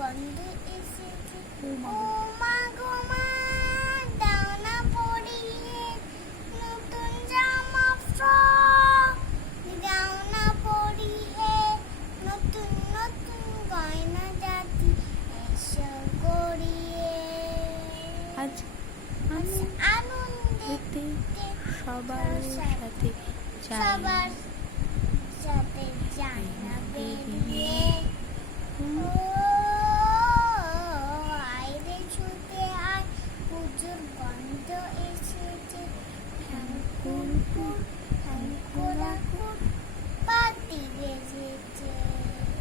গন্ধে এসেছে ও মা গো মা, দাও না পরিয়ে নতুন জামা ফ্রক, দাও না পরিয়ে নতুন নতুন গয়না জাতি এসো গড়িয়ে। আজ আনন্দেতে সবার সাথে সবার সাথে যাই না বেরিয়ে।